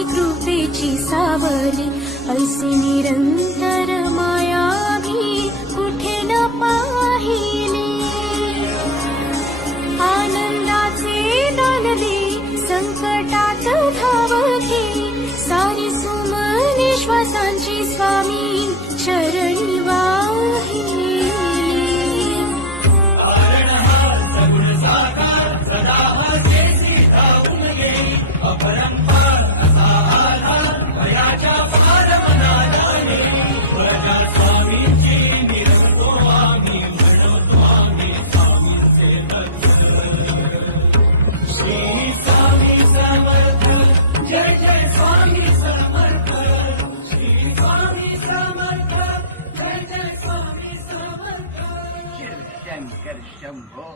स्वामी कृपेची सावली, ऐसी निरंतर माया मी कुठे न पाहिली. आनंदाचे दान दे, संकटात धाव घे, सारी सुमने श्वासांची स्वामी चरणी वाहिली. शंकर शंभो